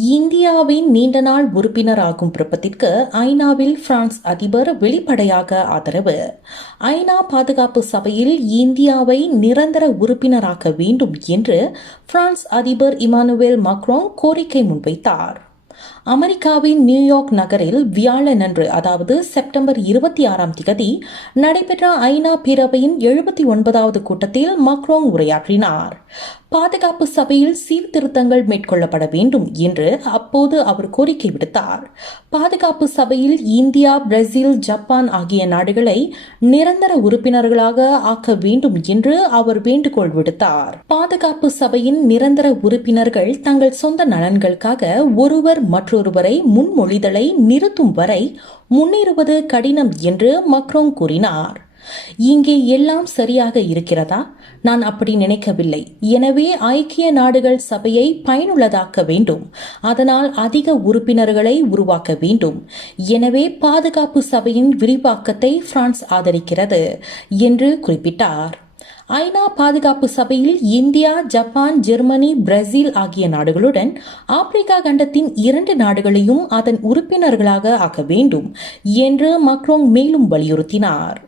இந்தியாவின் நீண்ட நாள் உறுப்பினராகும் விருப்பத்திற்கு ஐநாவில் பிரான்ஸ் அதிபர் வெளிப்படையாக ஆதரவு. ஐநா பாதுகாப்பு சபையில் இந்தியாவை நிரந்தர உறுப்பினராக்க வேண்டும் என்று பிரான்ஸ் அதிபர் இமானுவேல் மக்ரோங் கோரிக்கை முன்வைத்தார். அமெரிக்காவின் நியூயார்க் நகரில் வியாழனன்று அதாவது செப்டம்பர் இருபத்தி ஆறாம் திகதி நடைபெற்ற ஐநா பேரவையின் எழுபத்தி ஒன்பதாவது கூட்டத்தில் மக்ரோங் உரையாற்றினார். பாதுகாப்பு சபையில் சீர்திருத்தங்கள் மேற்கொள்ளப்பட வேண்டும் என்று அப்போது அவர் கோரிக்கை விடுத்தார். பாதுகாப்பு சபையில் இந்தியா பிரேசில் ஜப்பான் ஆகிய நாடுகளை நிரந்தர உறுப்பினர்களாக ஆக்க வேண்டும் என்று அவர் வேண்டுகோள் விடுத்தார். பாதுகாப்பு சபையின் நிரந்தர உறுப்பினர்கள் தங்கள் சொந்த நலன்களுக்காக ஒருவர் மற்றொருவரை முன்மொழிதலை நிறுத்தும் வரை முன்னேறுவது கடினம் என்று மக்ரோங் கூறினார். இங்கே எல்லாம் சரியாக இருக்கிறதா? நான் அப்படி நினைக்கவில்லை. எனவே ஐக்கிய நாடுகள் சபையை பயனுள்ளதாக்க வேண்டும். அதனால் அதிக உறுப்பினர்களை உருவாக்க வேண்டும். எனவே பாதுகாப்பு சபையின் விரிவாக்கத்தை பிரான்ஸ் ஆதரிக்கிறது என்று குறிப்பிட்டார். ஐநா பாதுகாப்பு சபையில் இந்தியா ஜப்பான் ஜெர்மனி பிரேசில் ஆகிய நாடுகளுடன் ஆப்பிரிக்கா கண்டத்தின் இரண்டு நாடுகளையும் அதன் உறுப்பினர்களாக ஆக்க வேண்டும் என்று மக்ரோங் மேலும் வலியுறுத்தினார்.